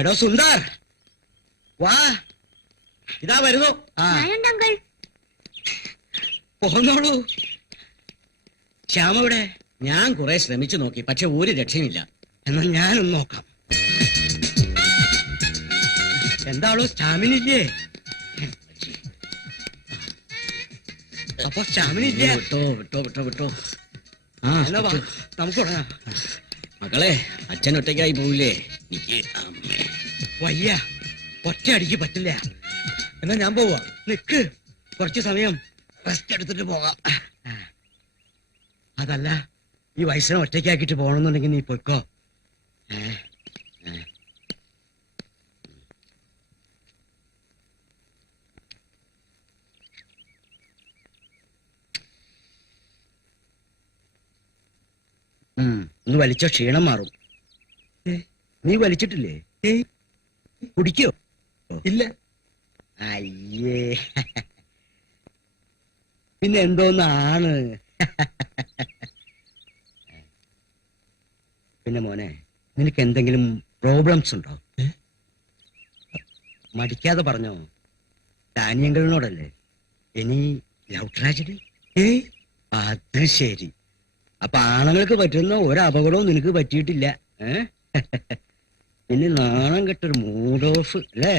എടോ സുന്ദർ, വാ, ഇതാ വരുന്നു. പോന്നോളൂ. ശ്യാമവിടെ? ഞാൻ കുറെ ശ്രമിച്ചു നോക്കി, പക്ഷെ ഒരു രക്ഷയുമില്ല. എന്നാൽ ഞാനൊന്ന് നോക്കാം. എന്താണോ സ്റ്റാമിനില്ലേ? അപ്പൊ സ്റ്റാമിനില്ലേ? വിട്ടോ വിട്ടോ വിട്ടോ വിട്ടോ. നമുക്ക് തുടങ്ങാം. മകളെ, അച്ഛൻ ഒറ്റയ്ക്കായി പോവില്ലേ? എനിക്ക് വയ്യ, ഒറ്റ അടിക്ക് പറ്റില്ല. എന്നാ ഞാൻ പോവാ. നിക്ക്, കുറച്ച് സമയം റെസ്റ്റ് എടുത്തിട്ട് പോകാം. അതല്ല, ഈ വയസ്സിനെ ഒറ്റയ്ക്കാക്കിട്ട് പോകണമെന്നുണ്ടെങ്കിൽ നീ പൊയ്ക്കോ. ഒന്ന് വലിച്ച ക്ഷീണം മാറും. നീ വലിച്ചിട്ടില്ലേ? കുടിക്കോ? ഇല്ല. അയ്യേ, പിന്നെ എന്തോന്നാണ്. പിന്നെ മോനെ, നിനക്ക് എന്തെങ്കിലും പ്രോബ്ലംസ് ഉണ്ടോ? മടിക്കാതെ പറഞ്ഞോ. ഡാനിയങ്കളിനോടല്ലേ? ഇനി ലവ് ട്രാജഡി? അത് ശരി. അപ്പൊ ആണുങ്ങൾക്ക് പറ്റുന്ന ഒരു അപകടവും നിനക്ക് പറ്റിയിട്ടില്ല. പിന്നെ നാണം കെട്ടൊരു മൂഡ് ഓഫ് അല്ലേ?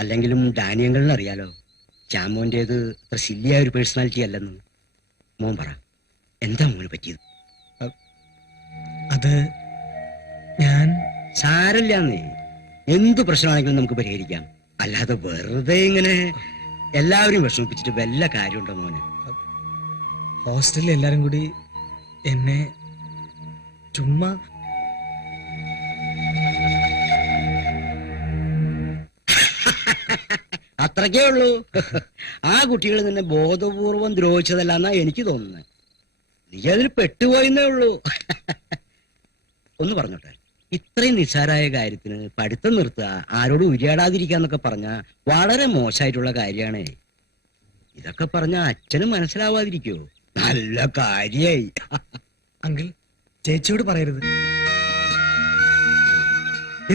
അല്ലെങ്കിലും ഡാനിയങ്കളിന് അറിയാലോ, ചാമോന്റേത് അത്ര സില്ലിയായ ഒരു പേഴ്സണാലിറ്റി അല്ലെന്ന്. മോൻ പറ, എന്താ മോന് പറ്റിയത്? അത് ഞാൻ സാരല്ലാന്നേ. എന്ത് പ്രശ്നമാണെങ്കിലും നമുക്ക് പരിഹരിക്കാം. അല്ലാതെ വെറുതെ ഇങ്ങനെ എല്ലാവരും വിഷമിപ്പിച്ചിട്ട് വല്ല കാര്യമുണ്ടോ മോന്? ഹോസ്റ്റലിൽ എല്ലാരും കൂടി എന്നെ ചുമ്മാ അത്രക്കേ ഉള്ളൂ. ആ കുട്ടികൾ നിന്നെ ബോധപൂർവം ദ്രോഹിച്ചതല്ലെന്നാ എനിക്ക് തോന്നുന്നത്. നീ അതിൽ പെട്ടുപോയെന്നേ ഉള്ളൂ. ഒന്ന് പറഞ്ഞോട്ടെ, ഇത്രയും നിസ്സാരായ കാര്യത്തിന് പഠിത്തം നിർത്തുക, ആരോടും ഉരിയാടാതിരിക്കാന്നൊക്കെ പറഞ്ഞ വളരെ മോശമായിട്ടുള്ള കാര്യമാണ്. ഇതൊക്കെ പറഞ്ഞ അച്ഛന് മനസ്സിലാവാതിരിക്കോ? നല്ല കാര്യായി. അങ്കിൾ, ചേച്ചിയോട് പറയരുത്.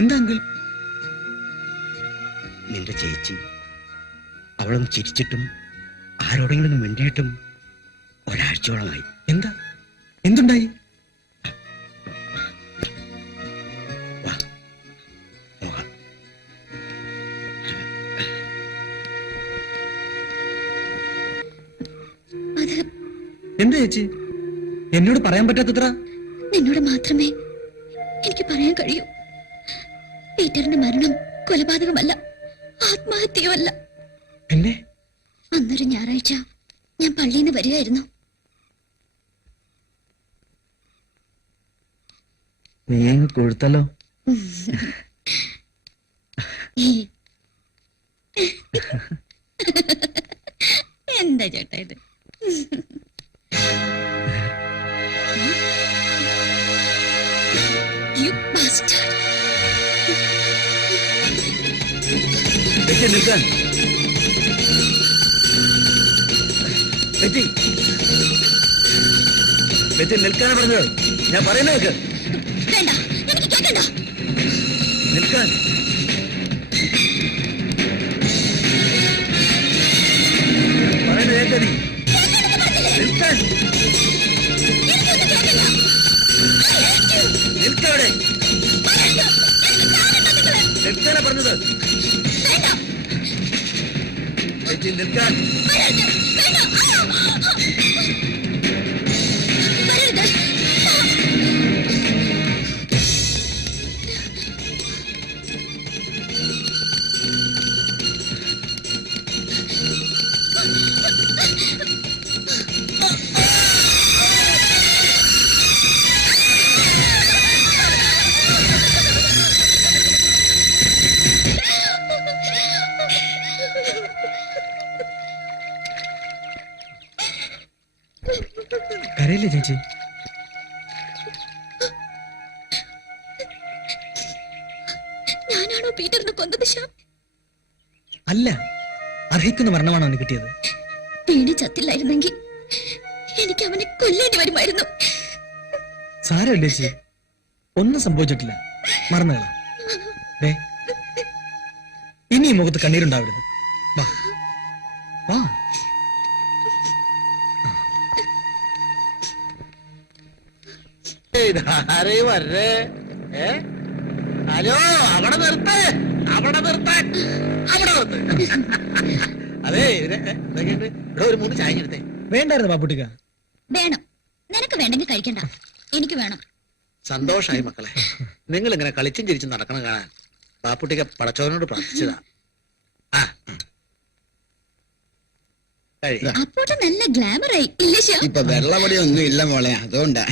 എന്താ അങ്കിൾ? നിന്റെ ചേച്ചി അവളൊന്ന് ചിരിച്ചിട്ടും ആരോടെങ്കിലും മിണ്ടിയിട്ടും ഒരാഴ്ചയോളമായി. എന്താ? എന്തുണ്ടായി? എന്താ ചേച്ചി എന്നോട് പറയാൻ പറ്റാത്തത്ര? നിന്നോട് മാത്രമേ എനിക്ക് പറയാൻ കഴിയൂ. പീറ്ററിന്റെ മരണം കൊലപാതകമല്ല, ആത്മഹത്യയുമല്ല. പിന്നെ അന്നൊരു ഞായറാഴ്ച ഞാൻ പള്ളിയിൽ നിന്ന് വരികയായിരുന്നു. നീ അങ്ങ് കൊടുത്തല്ലോ. എന്താ ചേട്ടാ ഇത്? You bastard. നിൽക്കാൻ നിൽക്കാനാ പറഞ്ഞത്. ഞാൻ പറയുന്ന കേൾക്ക്. വേണ്ട, എനിക്ക് കേൾക്കണ്ട. നിൽക്കാൻ. പറയുന്ന കേൾക്ക. നീ നിൽക്കാൻ. നിൽക്കവിടെ. നിൽക്കാനാ പറഞ്ഞത്. നിൽക്കാൻ. കരയില്ലേ ചേച്ചി? ഞാനാണോ പീറ്ററിനെ കൊന്നത്? ശ്യാം, അല്ല, അർഹിക്കുന്ന മരണമാണോ അവന് കിട്ടിയത്? വീട് ചത്തില്ലായിരുന്നെങ്കിൽ എനിക്ക് അവനെ കൊല്ലേണ്ടി വരുമായിരുന്നു. സാരമില്ല ചേച്ചി, ഒന്നും സംഭവിച്ചിട്ടില്ല, മറന്നുകളാ. ദേ, ഇനി ഈ മുഖത്ത് കണ്ണീരുണ്ടാവരുത്. വാ വാ. ഹലോ, അവിടെ നിർത്ത്, അവിടെ നിർത്താൻ, അവിടെ നിർത്ത്. അതെ, ഇവിടെ ഒരു 3 ചായ എടുത്തേ. വേണ്ടായിരുന്നു ബാപ്പുട്ടിക്ക. വേണം. നിനക്ക് വേണ്ടെങ്കിൽ കഴിക്കണ്ട, എനിക്ക് വേണം. സന്തോഷായി മക്കളെ, നിങ്ങൾ ഇങ്ങനെ കളിച്ചും ചിരിച്ചും നടക്കണം കാണാൻ ബാപ്പുട്ടിക്ക് പടച്ചവനോട് പ്രാർത്ഥിച്ചതാ. അപ്പോട്ട് നല്ല ഗ്ലാമറായി ഇല്ലേ ശ്യാം? ഇപ്പൊ വെള്ളപൊടി ഒന്നും ഇല്ല മോളെ, അതുകൊണ്ടാ.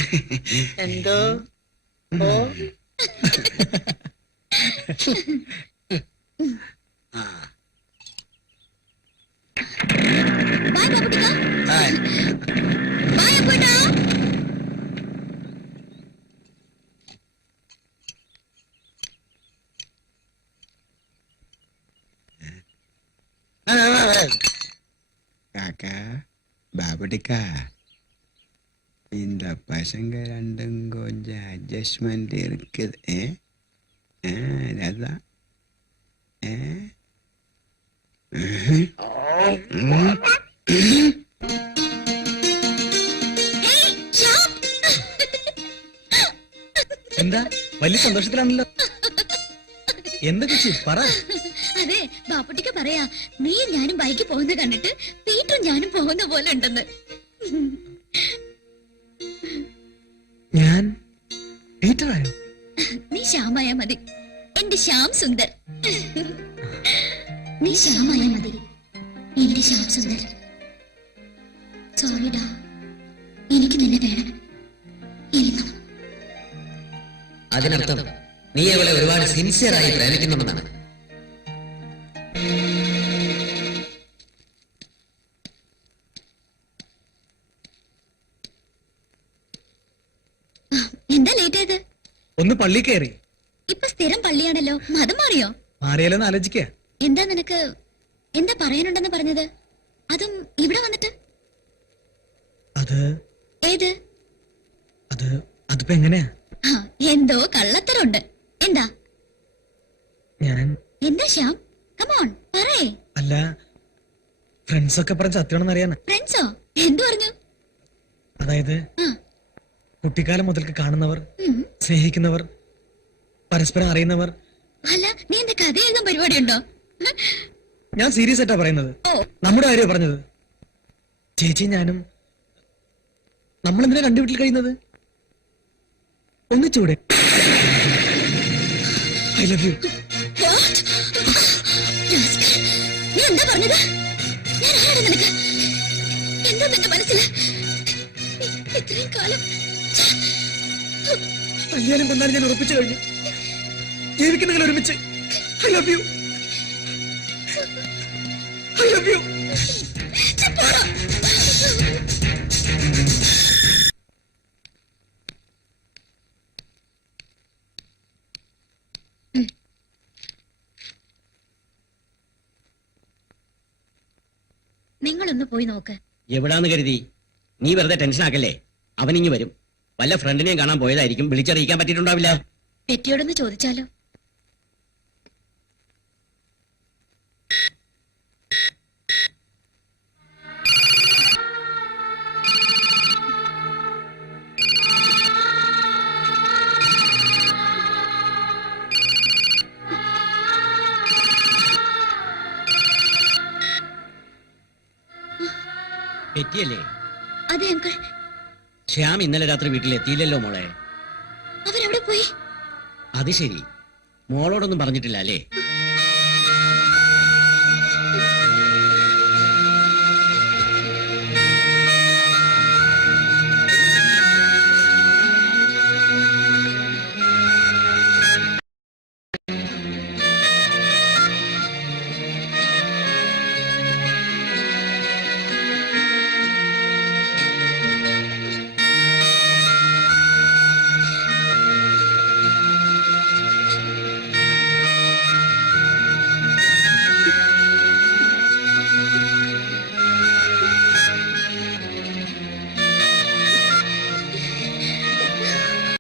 എന്തോ ബൈ ബാബുട്ടിക്ക. ബൈ അപ്പോട്ടാ. காக்கா பாபடிக்கா இந்த பசங்க ரெண்டும் கொஞ்சம் அட்ஜஸ்ட்மெண்ட் இருக்குது. அதான் എന്താ വലിയ സന്തോഷത്തിലാണല്ലോ? എന്താ ചേച്ചി പറ. അതെ, ബാപ്പുട്ടിക്ക് പറയാ, നീ ഞാനും ബൈക്കിൽ പോകുന്ന കണ്ടിട്ട് പീറ്ററും ഞാനും പോകുന്ന പോലെ ഉണ്ടെന്ന്. ഞാൻ പീറ്ററായോ? നീ ശ്യാമായ മതി, എന്റെ ശ്യാം സുന്ദർ. നീ ശ്യാമായ മതി, എന്റെ ശ്യാം സുന്ദർ. സോറിഡാ, എനിക്ക് നിന്നെ വേണം എന്നും. അതിനർത്ഥം നീ അവളെ ഒരുപാട് സിൻസിയറായി പ്രേമിക്കുന്നുണ്ടെന്നാണ്. എന്താ ലേറ്റ് ആയത്? ഒന്ന് പള്ളി കയറി. ഇപ്പൊ സ്ഥിരം പള്ളിയാണല്ലോ, മതം മാറിയോ? മാറിയാലോന്ന് ആലോചിക്ക. എന്താ നിനക്ക് എന്താ പറയാനുണ്ടെന്ന് പറഞ്ഞത്? അതും ഇവിടെ വന്നിട്ട്? അത് ഏത്? അതിപ്പോ എങ്ങനെയാ? എന്തോ കള്ളത്തരമുണ്ട്. എന്താ ഞാൻ എന്താ ശ്യാം? കമോൺ പറയേ. അല്ല, ഫ്രണ്ട്സ് ഒക്കെ പറഞ്ഞ സത്യമാണെന്ന് അറിയാനാ. ഫ്രണ്ട്സോ? എന്തു പറഞ്ഞു? അതായത് കുട്ടിക്കാലം മുതൽക്ക് കാണുന്നവർ, സ്നേഹിക്കുന്നവർ, പരസ്പരം അറിയുന്നവർ. അല്ല, നീ എന്താ കഥ എഴുതാൻ പരിപാടിയുണ്ടോ? ഞാൻ സീരിയസ് ആയിട്ടാ പറയുന്നത്. നമ്മുടെ കാര്യമാണ് പറഞ്ഞത്. ചേച്ചി ഞാനും നമ്മളെന്തിനാ 2 വീട്ടിൽ കഴിയുന്നത്? ഒന്നിച്ചൂടെ? I love you. നീ എന്താ പറഞ്ഞത്? ഞാൻ ആരാണ് നിനക്ക്? എന്താ നിന്റെ മനസ്സില്? ഇത്രയും കാലം കല്യാണം കൊണ്ടാണ് ഞാൻ ഉറപ്പിച്ചു കഴിഞ്ഞു. ജീവിക്കുന്നെങ്കിൽ ഒരുമിച്ച്. I love U. I love U. നിങ്ങളൊന്ന് പോയി നോക്ക്. എവിടാന്ന് കരുതി? നീ വെറുതെ ടെൻഷൻ ആക്കല്ലേ. അവനിങ്ങി വരും. വല്ല ഫ്രണ്ടിനെയും കാണാൻ പോയതായിരിക്കും, വിളിച്ചറിയിക്കാൻ പറ്റിയിട്ടുണ്ടാവില്ല. പെറ്റിയോടൊന്ന് ചോദിച്ചാലോ? പെറ്റിയല്ലേ? അതെ അങ്കിൾ. ശ്യാം ഇന്നലെ രാത്രി വീട്ടിലെത്തിയില്ലല്ലോ മോളെ. അവരവിടെ പോയി. അത് ശരി, മോളോടൊന്നും പറഞ്ഞിട്ടില്ല അല്ലേ?